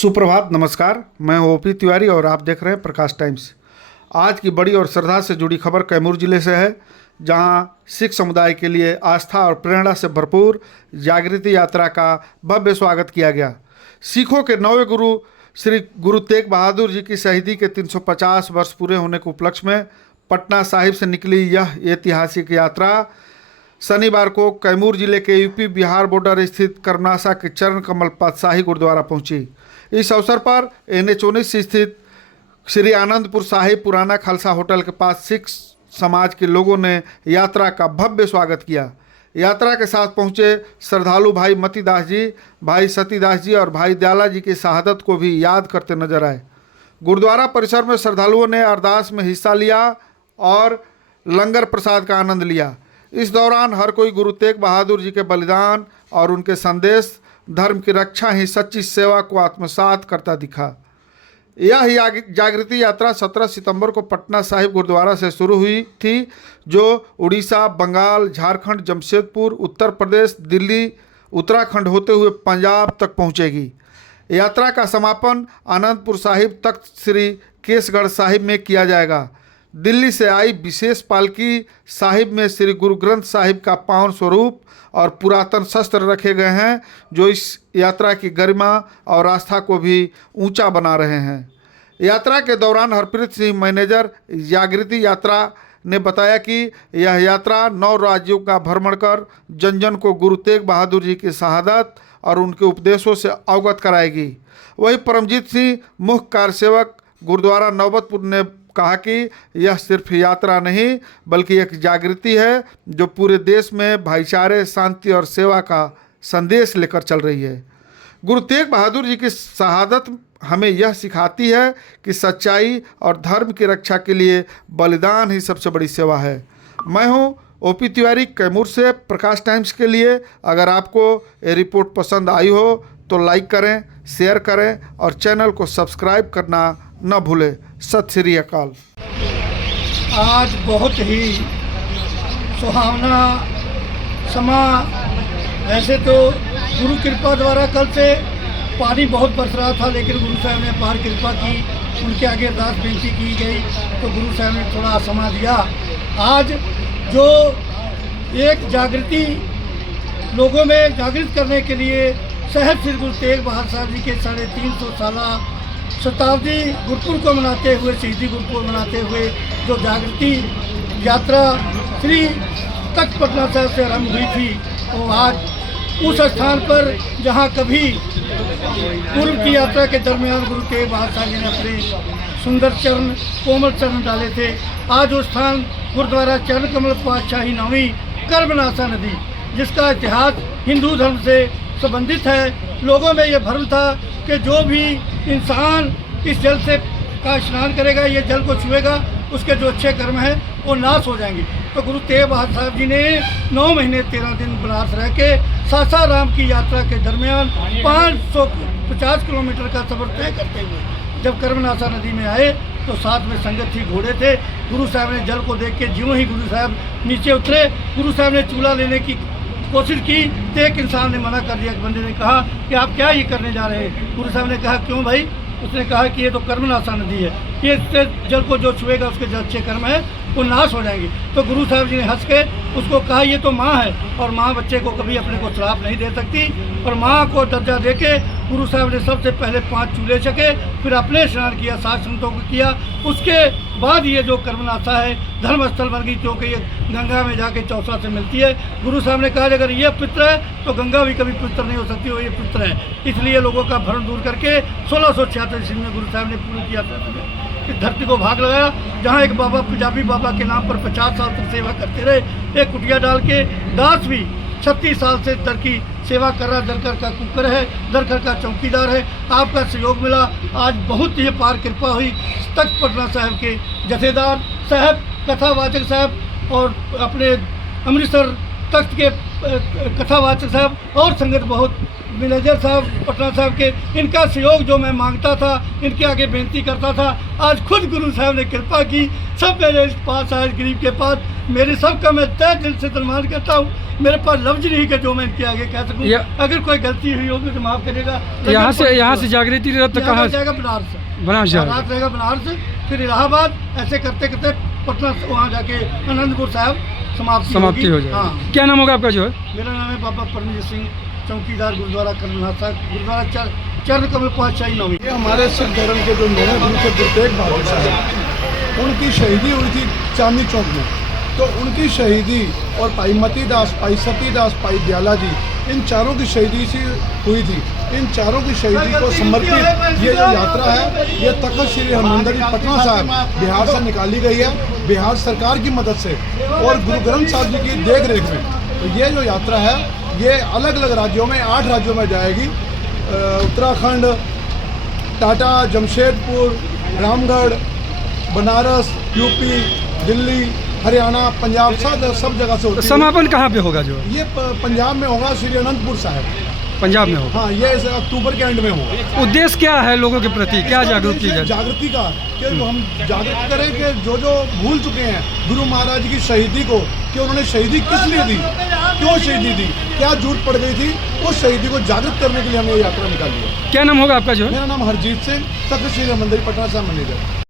सुप्रभात, नमस्कार। मैं ओपी तिवारी और आप देख रहे हैं प्रकाश टाइम्स। आज की बड़ी और श्रद्धा से जुड़ी खबर कैमूर जिले से है, जहां सिख समुदाय के लिए आस्था और प्रेरणा से भरपूर जागृति यात्रा का भव्य स्वागत किया गया। सिखों के 9वें गुरु श्री गुरु तेग बहादुर जी की शहीदी के 350 वर्ष पूरे होने के उपलक्ष्य में पटना साहिब से निकली यह ऐतिहासिक यात्रा शनिवार को कैमूर जिले के यूपी बिहार बॉर्डर स्थित कर्मनासा के चरण कमल पातशाही गुरुद्वारा पहुंची। इस अवसर पर NH-19 स्थित श्री आनंदपुर साहिब पुराना खालसा होटल के पास सिख समाज के लोगों ने यात्रा का भव्य स्वागत किया। यात्रा के साथ पहुंचे श्रद्धालु भाई मतीदास जी, भाई सतीदास जी और भाई दयाला जी की शहादत को भी याद करते नजर आए। गुरुद्वारा परिसर में श्रद्धालुओं ने अरदास में हिस्सा लिया और लंगर प्रसाद का आनंद लिया। इस दौरान हर कोई गुरु तेग बहादुर जी के बलिदान और उनके संदेश धर्म की रक्षा ही सच्ची सेवा को आत्मसात करता दिखा। यह जागृति यात्रा 17 सितंबर को पटना साहिब गुरुद्वारा से शुरू हुई थी, जो उड़ीसा, बंगाल, झारखंड, जमशेदपुर, उत्तर प्रदेश, दिल्ली, उत्तराखंड होते हुए पंजाब तक पहुंचेगी। यात्रा का समापन आनंदपुर साहिब तख्त श्री केसगढ़ साहिब में किया जाएगा। दिल्ली से आई विशेष पालकी साहिब में श्री गुरु ग्रंथ साहिब का पावन स्वरूप और पुरातन शस्त्र रखे गए हैं, जो इस यात्रा की गरिमा और आस्था को भी ऊंचा बना रहे हैं। यात्रा के दौरान हरप्रीत सिंह, मैनेजर जागृति यात्रा, ने बताया कि यह यात्रा 9 राज्यों का भ्रमण कर जन जन को गुरु तेग बहादुर जी की शहादत और उनके उपदेशों से अवगत कराएगी। वहीं परमजीत सिंह, मुख्य कार्यसेवक गुरुद्वारा नौबतपुर, ने कहा कि यह सिर्फ यात्रा नहीं बल्कि एक जागृति है जो पूरे देश में भाईचारे, शांति और सेवा का संदेश लेकर चल रही है। गुरु तेग बहादुर जी की शहादत हमें यह सिखाती है कि सच्चाई और धर्म की रक्षा के लिए बलिदान ही सबसे बड़ी सेवा है। मैं हूं ओपी तिवारी, कैमूर से प्रकाश टाइम्स के लिए। अगर आपको ये रिपोर्ट पसंद आई हो तो लाइक करें, शेयर करें और चैनल को सब्सक्राइब करना न भूलें। सत श्री अकाल। आज बहुत ही सुहावना समा, वैसे तो गुरु कृपा द्वारा कल से पानी बहुत बरस रहा था, लेकिन गुरु साहब ने अपार कृपा की, उनके आगे अरदास बेनती की गई तो गुरु साहब ने थोड़ा समा दिया। आज जो एक जागृति लोगों में जागृत करने के लिए साहिब श्री गुरु तेग बहादुर साहब जी के 350 साला शताब्दी गुरुपुरब को मनाते हुए, शहीदी गुरुपुरब मनाते हुए जो जागृति यात्रा श्री तख्त पटना साहिब से आरंभ हुई थी, वो आज उस स्थान पर जहां कभी पूर्व की यात्रा के दरमियान गुरु तेग बहादुर साहब जी ने अपने सुंदर चरण, कोमल चरण डाले थे, आज वो स्थान गुरुद्वारा चरण कमल पातशाही नामी कर्मनासा नदी, जिसका इतिहास हिंदू धर्म से संबंधित है। लोगों में ये भ्रम था कि जो भी इंसान इस जल से का स्नान करेगा, ये जल को छुएगा, उसके जो अच्छे कर्म हैं वो नाश हो जाएंगे। तो गुरु तेग बहादुर साहब जी ने 9 महीने 13 दिन बनारस रह के सासाराम की यात्रा के दरमियान 550 किलोमीटर का सफर तय करते हुए जब कर्मनासा नदी में आए तो साथ में संगत थी, घोड़े थे। गुरु साहब ने जल को देख के ज्यों ही गुरु साहब नीचे उतरे, गुरु साहब ने चूल्हा लेने की कोशिश की तो एक इंसान ने मना कर दिया। एक बंदे ने कहा कि आप क्या ये करने जा रहे हैं? गुरु साहब ने कहा क्यों भाई? उसने कहा कि ये तो कर्मनासा नदी है, ये जल को जो छुएगा उसके जो अच्छे कर्म है वो नाश हो जाएंगे। तो गुरु साहब जी ने हंस के उसको कहा ये तो माँ है और माँ बच्चे को कभी अपने को श्राप नहीं दे सकती, और माँ को दर्जा देके गुरु साहब ने सबसे पहले 5 चूल्हे छके, फिर अपने स्नान किया, 7 संतों को किया। उसके बाद ये जो कर्मनासा है धर्मस्थल बन गई, क्योंकि ये गंगा में जाके चौसा से मिलती है। गुरु साहब ने कहा अगर ये पवित्र है तो गंगा भी कभी पवित्र नहीं हो सकती, वो ये पवित्र है। इसलिए लोगों का भ्रम दूर करके 1676 ईस्वी में गुरु साहब ने पूरी किया इस धरती को भाग लगाया, जहाँ एक बाबा पंजाबी बाबा के नाम पर 50 साल तक सेवा करते रहे। एक कुटिया डाल के दास भी 36 साल से दर की सेवा कर रहा, दरकर का कुकर है, दरकर का चौकीदार है। आपका सहयोग मिला, आज बहुत ही पार कृपा हुई। तख्त पटना साहब के जथेदार साहब, कथावाचक साहब और अपने अमृतसर तख्त के कथावाचक साहब और संगत बहुत मैनेजर साहब पटना साहब के, इनका सहयोग जो मैं मांगता था, इनके आगे बेनती करता था, आज खुद गुरु साहब ने कृपा की, सब मेरे पास आए, गरीब के पास, मेरे सबका मैं तहे दिल से सम्मान करता हूँ। मेरे पास लफ्ज नहीं कि जो मैं इनके आगे कह सकूँ। अगर कोई गलती हुई होगी तो माफ़ करिएगा। यहाँ से जागृति रथ कहाँ जाएगा? बनारस बनारस रहेगा, बनारस, फिर इलाहाबाद, ऐसे करते करते पटना वहाँ जाके आनंदपुर साहब समाप्ति हो जाएगी। हाँ। क्या नाम होगा आपका जो है? मेरा नाम है बाबा परमजीत सिंह, चौकीदार गुरुद्वारा करनाथ साहब, गुरुद्वारा चरण कमल पातशाही नौवीं। ये हमारे सिख धर्म के जो नौवें गुरु थे गुरु तेग बहादुर साहब, उनकी शहीदी हुई थी चांदनी चौक में। तो उनकी शहीदी और भाई मती दास, भाई सती दास, भाई दयाला जी, इन चारों की शहीदी सी हुई थी। इन चारों की शहीदी को समर्पित ये जो यात्रा है, ये तख्त श्री हरमंदिर पटना साहिब बिहार से निकाली गई है, बिहार सरकार की मदद से और गुरु ग्रंथ साहब जी की देख रेख में। तो ये जो यात्रा है, ये अलग अलग राज्यों में 8 राज्यों में जाएगी। उत्तराखंड, टाटा, जमशेदपुर, रामगढ़, बनारस, यूपी, दिल्ली, हरियाणा, पंजाब, सब जगह से होती है। समापन कहाँ पे होगा जो? ये पंजाब में होगा, श्री अनंतपुर साहिब पंजाब में होगा। हाँ, ये इस अक्टूबर के एंड में होगा। उद्देश्य क्या है लोगों के प्रति, क्या जागरूक की जाए? जागृति का, कि हम जागृत करें कि जो भूल चुके हैं गुरु महाराज की शहीदी को, कि उन्होंने शहीदी किस लिए दी, क्यों शहीदी दी, क्या जरूरत पड़ गई थी, उस शहीदी को जागृत करने के लिए हमने ये यात्रा निकाली है। क्या नाम होगा आपका जो है? मेरा नाम हरजीत सिंह, तख्त श्री हरमंदिर पटना साहिब मैनेजर।